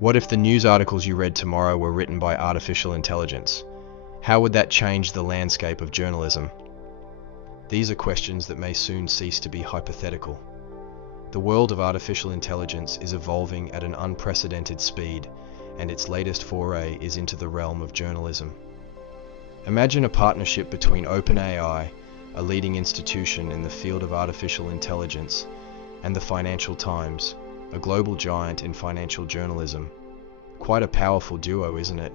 What if the news articles you read tomorrow were written by artificial intelligence? How would that change the landscape of journalism? These are questions that may soon cease to be hypothetical. The world of artificial intelligence is evolving at an unprecedented speed, and its latest foray is into the realm of journalism. Imagine a partnership between OpenAI, a leading institution in the field of artificial intelligence, and the Financial Times, a global giant in financial journalism. Quite a powerful duo, isn't it?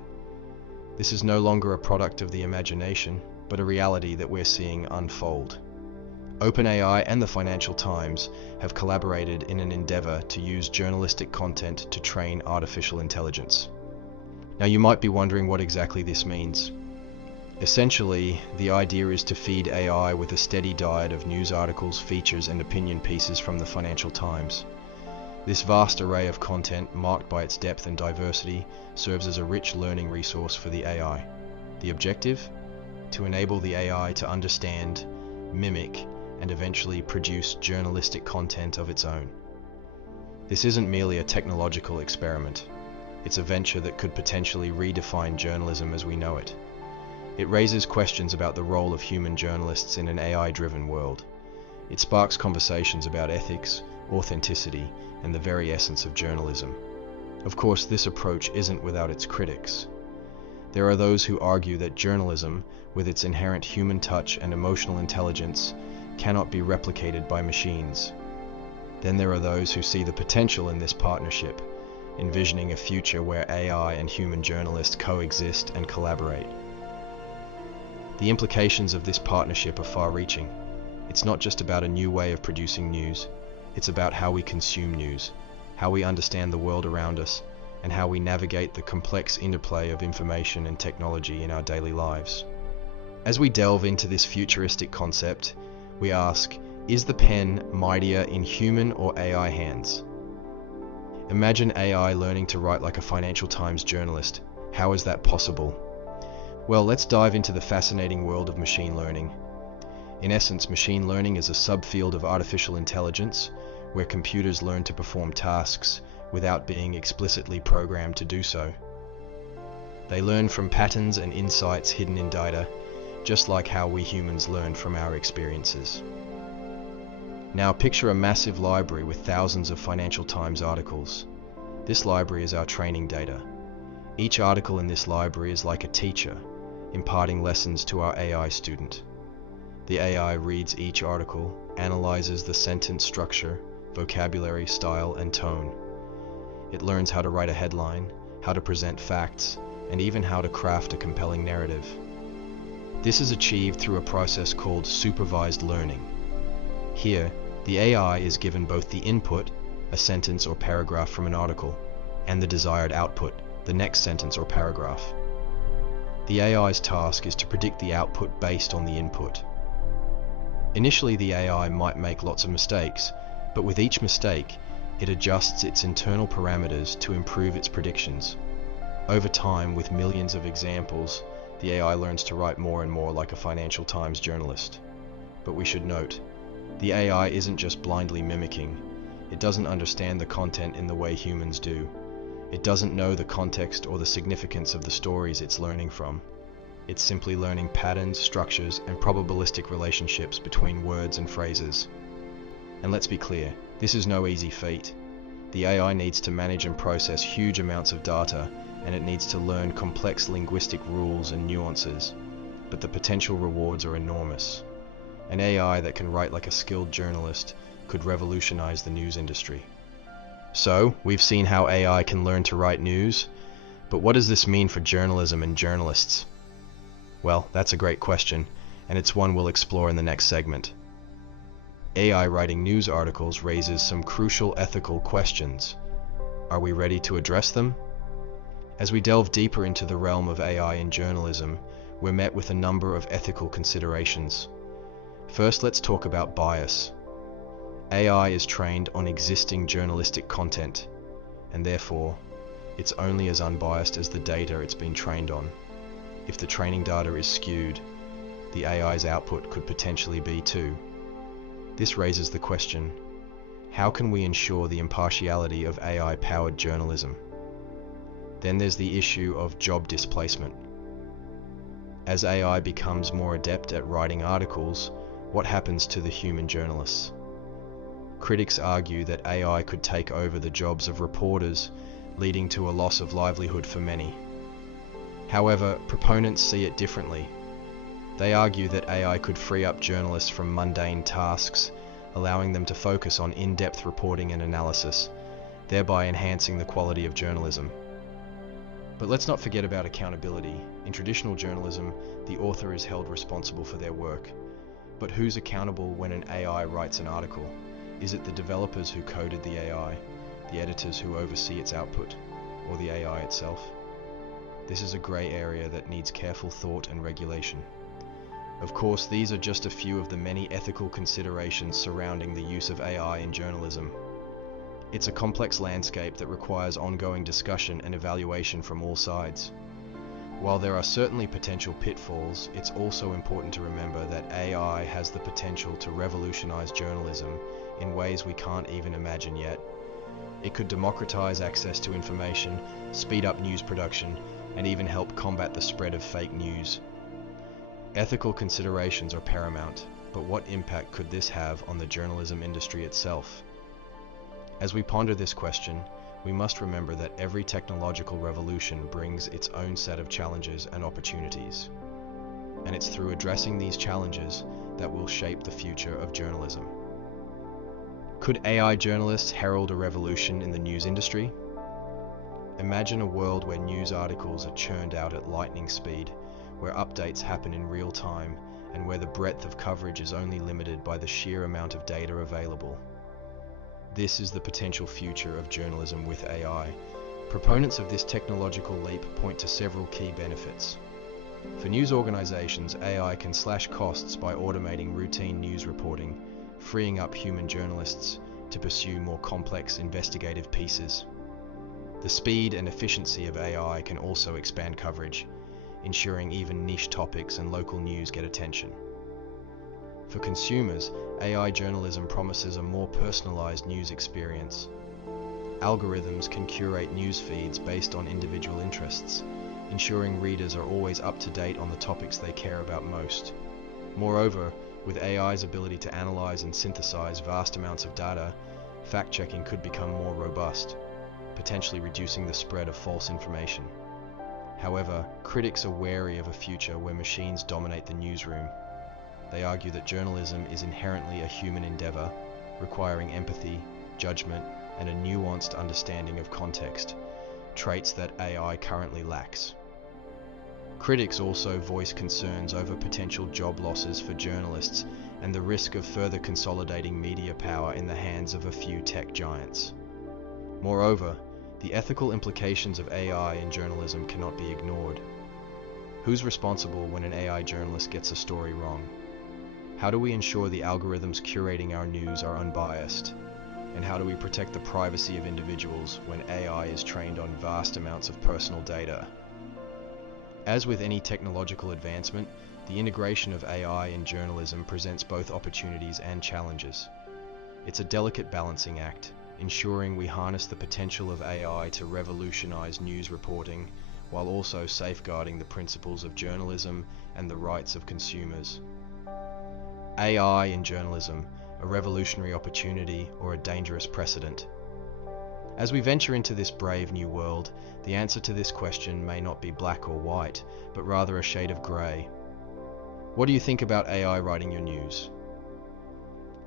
This is no longer a product of the imagination, but a reality that we're seeing unfold. OpenAI and the Financial Times have collaborated in an endeavor to use journalistic content to train artificial intelligence. Now, you might be wondering what exactly this means. Essentially, the idea is to feed AI with a steady diet of news articles, features, and opinion pieces from the Financial Times. This vast array of content, marked by its depth and diversity, serves as a rich learning resource for the AI. The objective? To enable the AI to understand, mimic, and eventually produce journalistic content of its own. This isn't merely a technological experiment. It's a venture that could potentially redefine journalism as we know it. It raises questions about the role of human journalists in an AI-driven world. It sparks conversations about ethics, authenticity, and the very essence of journalism. Of course, this approach isn't without its critics. There are those who argue that journalism, with its inherent human touch and emotional intelligence, cannot be replicated by machines. Then there are those who see the potential in this partnership, envisioning a future where AI and human journalists coexist and collaborate. The implications of this partnership are far-reaching. It's not just about a new way of producing news. It's about how we consume news, how we understand the world around us, and how we navigate the complex interplay of information and technology in our daily lives. As we delve into this futuristic concept, we ask, is the pen mightier in human or AI hands? Imagine AI learning to write like a Financial Times journalist. How is that possible? Well, let's dive into the fascinating world of machine learning. In essence, machine learning is a subfield of artificial intelligence where computers learn to perform tasks without being explicitly programmed to do so. They learn from patterns and insights hidden in data, just like how we humans learn from our experiences. Now picture a massive library with thousands of Financial Times articles. This library is our training data. Each article in this library is like a teacher, imparting lessons to our AI student. The AI reads each article, analyzes the sentence structure, vocabulary, style, and tone. It learns how to write a headline, how to present facts, and even how to craft a compelling narrative. This is achieved through a process called supervised learning. Here, the AI is given both the input, a sentence or paragraph from an article, and the desired output, the next sentence or paragraph. The AI's task is to predict the output based on the input. Initially, the AI might make lots of mistakes, but with each mistake, it adjusts its internal parameters to improve its predictions. Over time, with millions of examples, the AI learns to write more and more like a Financial Times journalist. But we should note, the AI isn't just blindly mimicking. It doesn't understand the content in the way humans do. It doesn't know the context or the significance of the stories it's learning from. It's simply learning patterns, structures, and probabilistic relationships between words and phrases. And let's be clear, this is no easy feat. The AI needs to manage and process huge amounts of data, and it needs to learn complex linguistic rules and nuances. But the potential rewards are enormous. An AI that can write like a skilled journalist could revolutionize the news industry. So, we've seen how AI can learn to write news, but what does this mean for journalism and journalists? Well, that's a great question, and it's one we'll explore in the next segment. AI writing news articles raises some crucial ethical questions. Are we ready to address them? As we delve deeper into the realm of AI in journalism, we're met with a number of ethical considerations. First, let's talk about bias. AI is trained on existing journalistic content, and therefore, it's only as unbiased as the data it's been trained on. If the training data is skewed, the AI's output could potentially be too. This raises the question, how can we ensure the impartiality of AI-powered journalism? Then there's the issue of job displacement. As AI becomes more adept at writing articles, what happens to the human journalists? Critics argue that AI could take over the jobs of reporters, leading to a loss of livelihood for many. However, proponents see it differently. They argue that AI could free up journalists from mundane tasks, allowing them to focus on in-depth reporting and analysis, thereby enhancing the quality of journalism. But let's not forget about accountability. In traditional journalism, the author is held responsible for their work. But who's accountable when an AI writes an article? Is it the developers who coded the AI, the editors who oversee its output, or the AI itself? This is a grey area that needs careful thought and regulation. Of course, these are just a few of the many ethical considerations surrounding the use of AI in journalism. It's a complex landscape that requires ongoing discussion and evaluation from all sides. While there are certainly potential pitfalls, it's also important to remember that AI has the potential to revolutionize journalism in ways we can't even imagine yet. It could democratize access to information, speed up news production, and even help combat the spread of fake news. Ethical considerations are paramount, but what impact could this have on the journalism industry itself? As we ponder this question, we must remember that every technological revolution brings its own set of challenges and opportunities. And it's through addressing these challenges that will shape the future of journalism. Could AI journalists herald a revolution in the news industry? Imagine a world where news articles are churned out at lightning speed, where updates happen in real time, and where the breadth of coverage is only limited by the sheer amount of data available. This is the potential future of journalism with AI. Proponents of this technological leap point to several key benefits. For news organizations, AI can slash costs by automating routine news reporting, freeing up human journalists to pursue more complex investigative pieces. The speed and efficiency of AI can also expand coverage, ensuring even niche topics and local news get attention. For consumers, AI journalism promises a more personalized news experience. Algorithms can curate news feeds based on individual interests, ensuring readers are always up to date on the topics they care about most. Moreover, with AI's ability to analyze and synthesize vast amounts of data, fact-checking could become more robust, potentially reducing the spread of false information. However, critics are wary of a future where machines dominate the newsroom. They argue that journalism is inherently a human endeavor, requiring empathy, judgment, and a nuanced understanding of context, traits that AI currently lacks. Critics also voice concerns over potential job losses for journalists and the risk of further consolidating media power in the hands of a few tech giants. Moreover, the ethical implications of AI in journalism cannot be ignored. Who's responsible when an AI journalist gets a story wrong? How do we ensure the algorithms curating our news are unbiased? And how do we protect the privacy of individuals when AI is trained on vast amounts of personal data? As with any technological advancement, the integration of AI in journalism presents both opportunities and challenges. It's a delicate balancing act, ensuring we harness the potential of AI to revolutionize news reporting, while also safeguarding the principles of journalism and the rights of consumers. AI in journalism, a revolutionary opportunity or a dangerous precedent? As we venture into this brave new world, the answer to this question may not be black or white, but rather a shade of grey. What do you think about AI writing your news?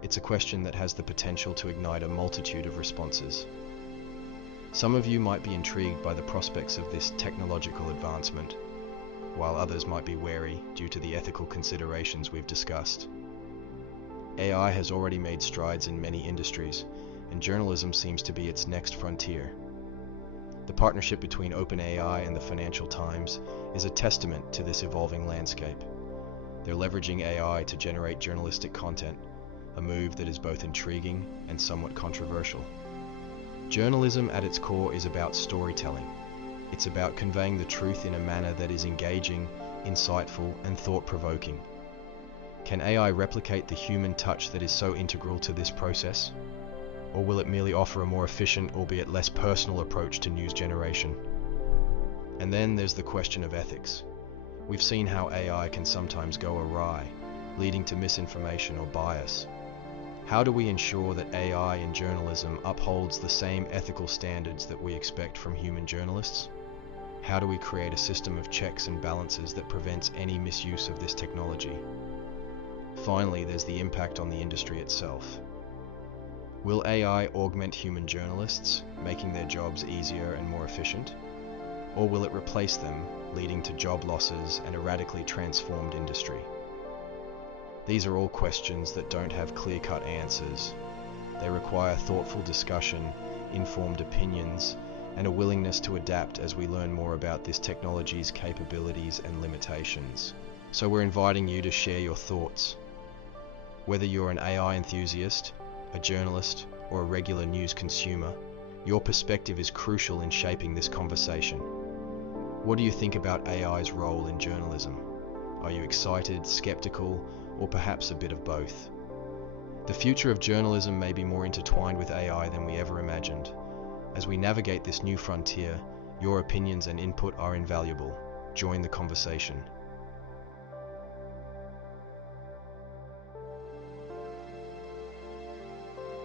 It's a question that has the potential to ignite a multitude of responses. Some of you might be intrigued by the prospects of this technological advancement, while others might be wary due to the ethical considerations we've discussed. AI has already made strides in many industries, and journalism seems to be its next frontier. The partnership between OpenAI and the Financial Times is a testament to this evolving landscape. They're leveraging AI to generate journalistic content, a move that is both intriguing and somewhat controversial. Journalism at its core is about storytelling. It's about conveying the truth in a manner that is engaging, insightful, and thought-provoking. Can AI replicate the human touch that is so integral to this process? Or will it merely offer a more efficient, albeit less personal approach to news generation? And then there's the question of ethics. We've seen how AI can sometimes go awry, leading to misinformation or bias. How do we ensure that AI in journalism upholds the same ethical standards that we expect from human journalists? How do we create a system of checks and balances that prevents any misuse of this technology? Finally, there's the impact on the industry itself. Will AI augment human journalists, making their jobs easier and more efficient? Or will it replace them, leading to job losses and a radically transformed industry? These are all questions that don't have clear-cut answers. They require thoughtful discussion, informed opinions, and a willingness to adapt as we learn more about this technology's capabilities and limitations. So we're inviting you to share your thoughts. Whether you're an AI enthusiast, a journalist, or a regular news consumer, your perspective is crucial in shaping this conversation. What do you think about AI's role in journalism? Are you excited, skeptical, or perhaps a bit of both? The future of journalism may be more intertwined with AI than we ever imagined. As we navigate this new frontier, your opinions and input are invaluable. Join the conversation.